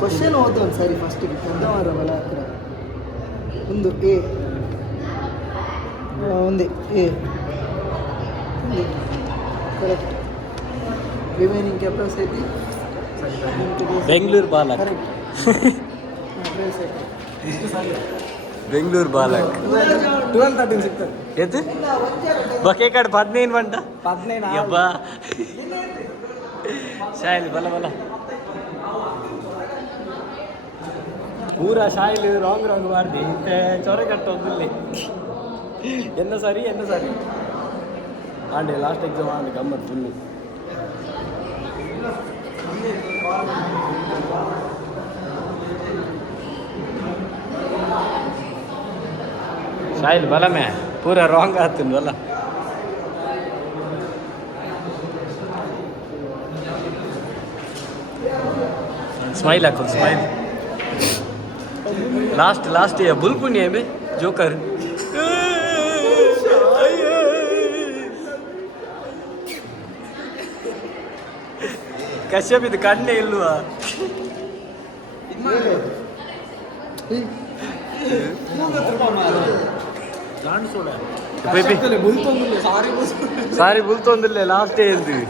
Question ಓದು ಒಂದು ಸರಿ ಫಸ್ಟಿಗೆ ಕಂದವಾರ ಬಲಾಕ್ರ ಒಂದು ಎ ಒಂದೇ ಎ ಕರೆಕ್ಟ್ ರಿಮೈನಿಂಗ್ ಕೆಪಾಸಿಟಿ ಬೆಂಗಳೂರು ಬಾಲಕ್ ಕರೆಕ್ಟ್ ಬೆಂಗಳೂರು ಬಾಲಕ್ 12-13 ಸಿಗ್ತದೆ. ಎದ್ದು ಬಕೆ ಕಡೆ 15 ಬಂಟ 15 ಯಬ್ಬಾ ಶಾಯಿಲ್ ಬಲ ಬಲ ಪೂರಾ ಶಾಯಿಲ್ ರಾಂಗ್ ರಾಂಗ್ ಮಾಡ್ದಿ ಚೊರ ಕಟ್ಟೋದಿಲ್ಲ ಎನ್ನ ಸರಿ ಆಂಡೆ ಲಾಸ್ಟ್ ಎಕ್ಸಾಮ್ ಆಂಡೆ ಗಮ್ಮತ್ ಫುಲ್ಲು शायद भला मैं पूरा रॉन्ग आती हूँ भला स्माइल आको स्माइल लास्ट ये बुलबुल है में जोकर कश्यप ಇದು ಕಣ್ಣೇ ಇಲ್ವಾ ಸಾರಿ ಬುಲ್ತೊಂದಿಲ್ಲ ಲಾಸ್ಟ್ ಹೇಳ್ತೀವಿ